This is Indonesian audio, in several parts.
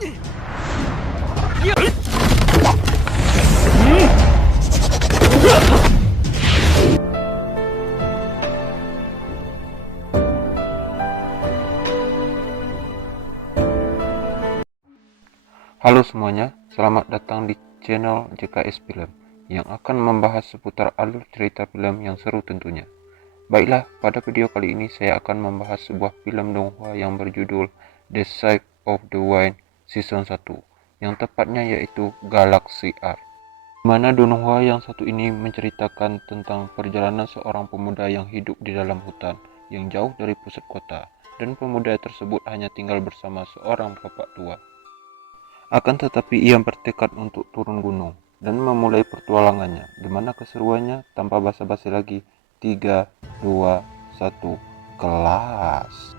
Halo semuanya, selamat datang di channel JKS Film yang akan membahas seputar alur cerita film yang seru tentunya. Baiklah, pada video kali ini saya akan membahas sebuah film Donghua yang berjudul The Shape of the Wind Season 1, yang tepatnya yaitu Galaxy Art. Di mana Donghua yang satu ini menceritakan tentang perjalanan seorang pemuda yang hidup di dalam hutan yang jauh dari pusat kota, dan pemuda tersebut hanya tinggal bersama seorang bapak tua. Akan tetapi ia bertekad untuk turun gunung dan memulai petualangannya, di mana keseruannya tanpa basa-basi lagi. 3, 2, 1, kelas.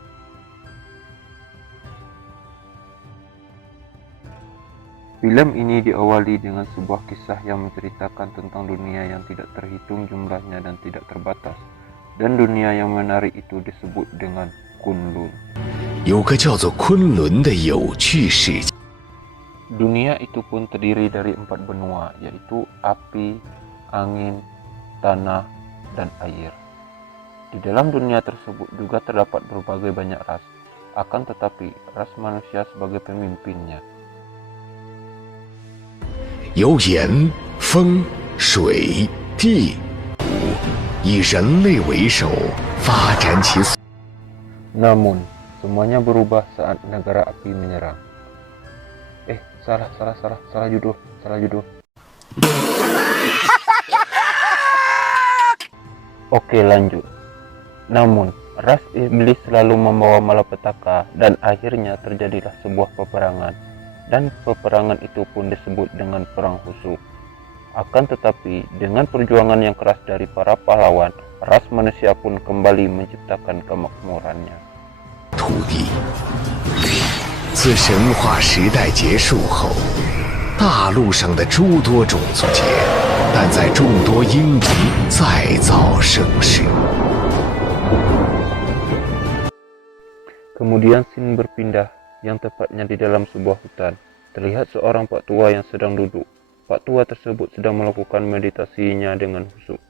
Film ini diawali dengan sebuah kisah yang menceritakan tentang dunia yang tidak terhitung jumlahnya dan tidak terbatas, dan dunia yang menarik itu disebut dengan Kunlun. 有个叫做昆仑的有趣世界。 Dunia itu pun terdiri dari 4 benua, yaitu api, angin, tanah, dan air. Di dalam dunia tersebut juga terdapat berbagai banyak ras, akan tetapi ras manusia sebagai pemimpinnya. 由岩、风、水、地、土，以人类为首，发展起。 Namun, semuanya berubah saat negara api menyerang. Salah judul. Oke, lanjut. Namun, ras iblis selalu membawa malapetaka dan akhirnya terjadilah sebuah peperangan. Dan peperangan itu pun disebut dengan perang Husuk. Akan tetapi, dengan perjuangan yang keras dari para pahlawan, ras manusia pun kembali menciptakan kemakmurannya. 土地。自神话时代结束后，大陆上的诸多种族间，但在众多英灵再造盛世。 Kemudian scene berpindah, yang tepatnya di dalam sebuah hutan. Terlihat seorang pak tua yang sedang duduk. Pak tua tersebut sedang melakukan meditasinya dengan khusyuk.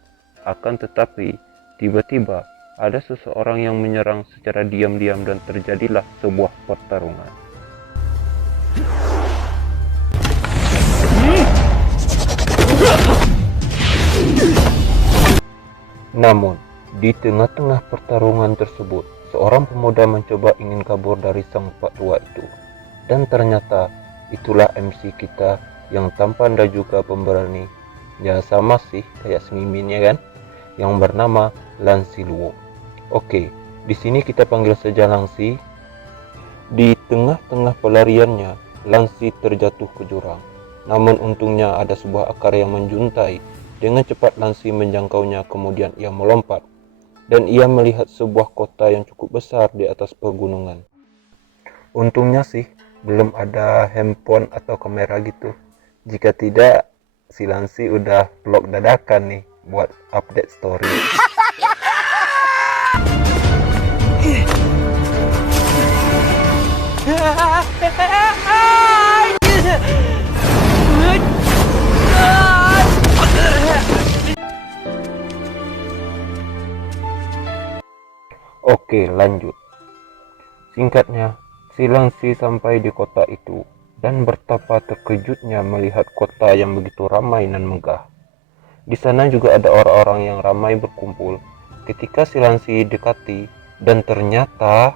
Akan tetapi, tiba-tiba ada seseorang yang menyerang secara diam-diam dan terjadilah sebuah pertarungan. Namun, di tengah-tengah pertarungan tersebut, seorang pemuda mencoba ingin kabur dari sang pak tua itu. Dan ternyata, itulah MC kita yang tampan dan juga pemberani. Ya sama sih, kayak Semimin ya kan? Yang bernama Lansi Luo. Oke, di sini kita panggil saja Langsi. Di tengah-tengah pelariannya, Langsi terjatuh ke jurang. Namun untungnya ada sebuah akar yang menjuntai. Dengan cepat Langsi menjangkaunya, kemudian ia melompat. Dan ia melihat sebuah kota yang cukup besar di atas pegunungan. Untungnya sih, belum ada handphone atau kamera gitu. Jika tidak, si Langsi udah vlog dadakan nih buat update story. Oke, lanjut. Singkatnya, si Langsi sampai di kota itu dan betapa terkejutnya melihat kota yang begitu ramai dan megah. Di sana juga ada orang-orang yang ramai berkumpul. Ketika si Langsi dekati, dan ternyata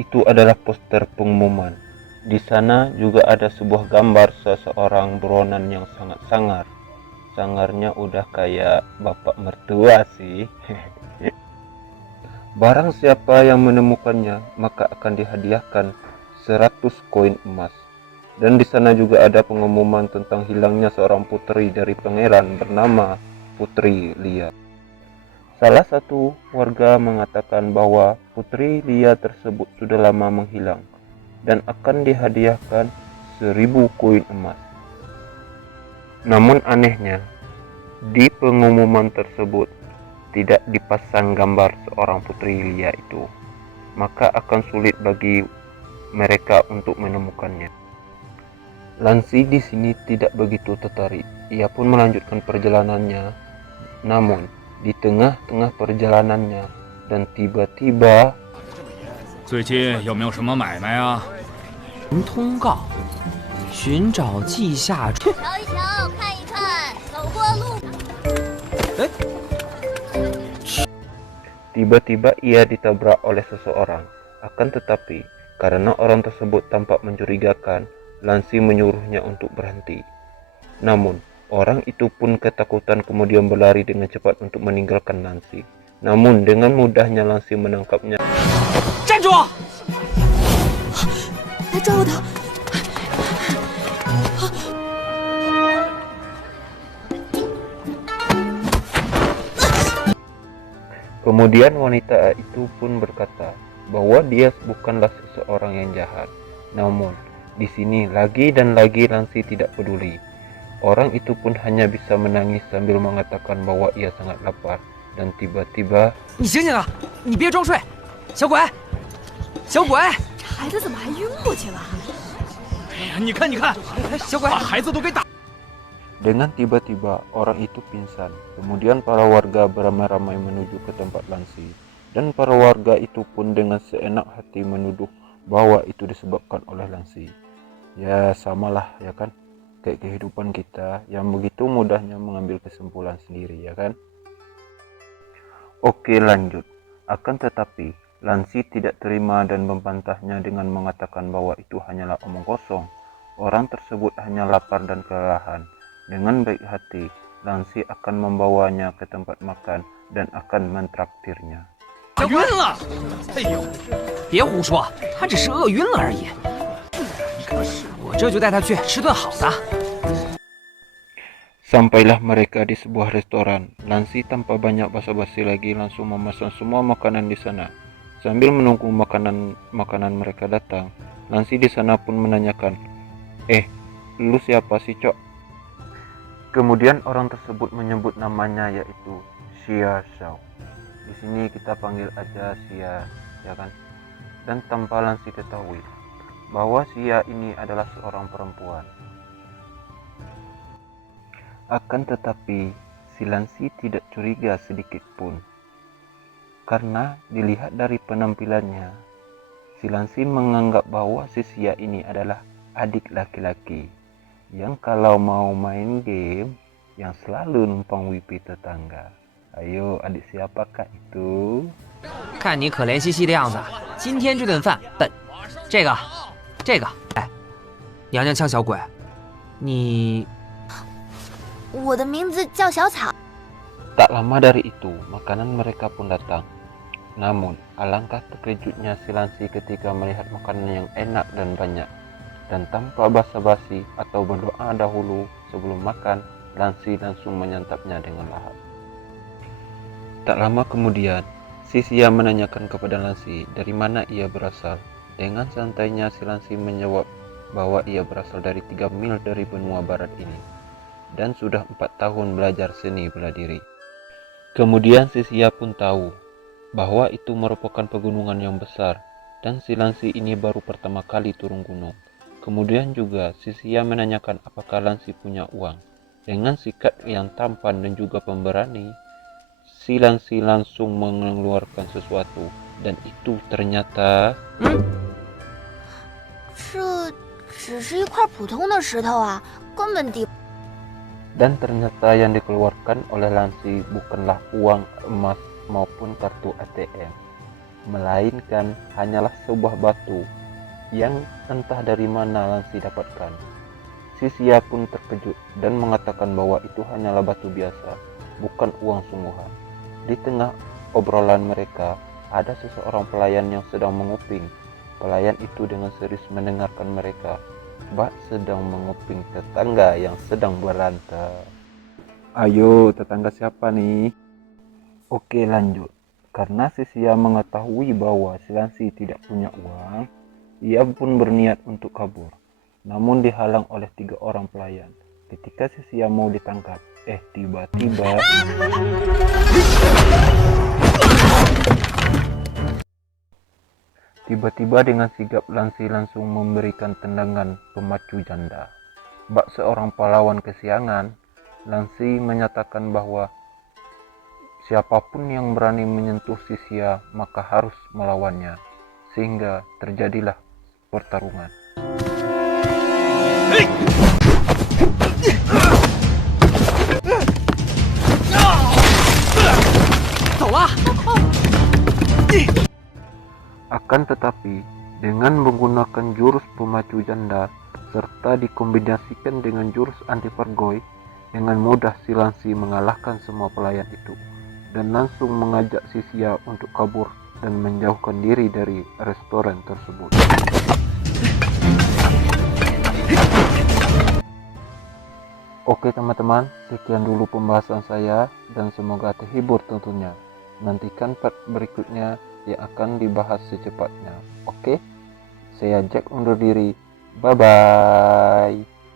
itu adalah poster pengumuman. Di sana juga ada sebuah gambar seseorang buronan yang sangat sangar. Sangarnya udah kayak bapak mertua sih. Barang siapa yang menemukannya maka akan dihadiahkan 100 koin emas. Dan di sana juga ada pengumuman tentang hilangnya seorang putri dari pangeran bernama Putri Lia. Salah satu warga mengatakan bahwa Putri Lia tersebut sudah lama menghilang dan akan dihadiahkan 1000 koin emas. Namun anehnya, Di pengumuman tersebut tidak dipasang gambar seorang putri Lia itu, maka akan sulit bagi mereka untuk menemukannya. Lansi di sini tidak begitu tertarik. Ia pun melanjutkan perjalanannya. Namun, di tengah-tengah perjalanannya dan tiba-tiba 最近有没有什么买卖啊？通告，寻找记下。瞧一瞧，看一看，走过路。 tiba-tiba ia ditabrak oleh seseorang. Akan tetapi, karena orang tersebut tampak mencurigakan, Lansi menyuruhnya untuk berhenti. Namun, orang itu pun ketakutan kemudian berlari dengan cepat untuk meninggalkan Lansi. Namun, dengan mudahnya Lansi menangkapnya. 站住！来抓我的！ Kemudian wanita itu pun berkata bahwa dia bukanlah seseorang yang jahat. Namun, di sini lagi dan lagi Lansi tidak peduli. Orang itu pun hanya bisa menangis sambil mengatakan bahwa ia sangat lapar. Dan tiba-tiba, 你醒醒啊！你别装睡，小鬼，小鬼！这孩子怎么还晕过去了？ 哎呀，你看，小鬼，把孩子都给打。 dengan tiba-tiba orang itu pingsan. Kemudian para warga beramai-ramai menuju ke tempat Lansi. Dan para warga itu pun dengan seenak hati menuduh bahwa itu disebabkan oleh Lansi. Ya samalah ya kan, kayak kehidupan kita yang begitu mudahnya mengambil kesimpulan sendiri ya kan. Oke lanjut. Akan tetapi Lansi tidak terima dan membantahnya dengan mengatakan bahwa itu hanyalah omong kosong. Orang tersebut hanya lapar dan kelelahan. Dengan baik hati, Lansi akan membawanya ke tempat makan dan akan mentraktirnya. 他晕了！哎呦，别胡说，他只是饿晕了而已。我这就带他去吃顿好的。 Sampailah mereka di sebuah restoran. Lansi tanpa banyak basa-basi lagi langsung memesan semua makanan di sana. Sambil menunggu makanan mereka datang, Lansi di sana pun menanyakan, lu siapa sih, Cok? Kemudian orang tersebut menyebut namanya yaitu Xia Xiao. Di sini kita panggil aja Xia, ya kan? Dan tanpa Lansi ketahui bahwa Xia ini adalah seorang perempuan. Akan tetapi, si Lansi tidak curiga sedikit pun. Karena dilihat dari penampilannya, si Lansi menganggap bahwa si Xia ini adalah adik laki-laki yang kalau mau main game yang selalu numpang wifi tetangga. Ayo, adik siapakah itu? 看你可怜兮兮的样子，今天这顿饭笨。这个，哎，娘娘腔小鬼，你 我的名字叫小草。 Tak lama dari itu, makanan mereka pun datang. Namun, alangkah terkejutnya si Lansi ketika melihat makanan yang enak dan banyak. Dan tanpa basa-basi atau berdoa dahulu sebelum makan, Lansi langsung menyantapnya dengan lahap. Tak lama kemudian, si Xia menanyakan kepada Lansi dari mana ia berasal. Dengan santainya si Lansi menjawab bahwa ia berasal dari 3 mil dari benua barat ini dan sudah 4 tahun belajar seni bela diri. Kemudian si Xia pun tahu bahwa itu merupakan pegunungan yang besar dan si Lansi ini baru pertama kali turun gunung. Kemudian juga si Xia menanyakan apakah Lansi punya uang. Dengan sikap yang tampan dan juga pemberani, si Lansi langsung mengeluarkan sesuatu dan itu ternyata 这只是一块普通的石头啊，根本抵。 dan ternyata yang dikeluarkan oleh Lansi bukanlah uang emas maupun kartu ATM, melainkan hanyalah sebuah batu yang entah dari mana Lansi dapatkan. Si Xia pun terkejut dan mengatakan bahwa itu hanyalah batu biasa, bukan uang sungguhan. Di tengah obrolan mereka, ada seseorang pelayan yang sedang menguping. Pelayan itu dengan serius mendengarkan mereka, bak sedang menguping tetangga yang sedang berantem. Ayo, tetangga siapa nih? Oke, lanjut. Karena si Xia mengetahui bahwa si Lansi tidak punya uang, ia pun berniat untuk kabur. Namun dihalang oleh 3 orang pelayan. Ketika si Xia mau ditangkap, Tiba-tiba dengan sigap Lansi langsung memberikan tendangan pemacu janda. Bak seorang pahlawan kesiangan, Lansi menyatakan bahwa siapapun yang berani menyentuh Sisia maka harus melawannya, sehingga terjadilah pertarungan. Akan tetapi, dengan menggunakan jurus pemacu janda serta dikombinasikan dengan jurus anti Vergoy, dengan mudah si Lansi mengalahkan semua pelayan itu dan langsung mengajak Sisia untuk kabur dan menjauhkan diri dari restoran tersebut. Oke teman-teman, sekian dulu pembahasan saya dan semoga terhibur tentunya. Nantikan part berikutnya yang akan dibahas secepatnya. Oke, saya Jack undur diri. Bye-bye.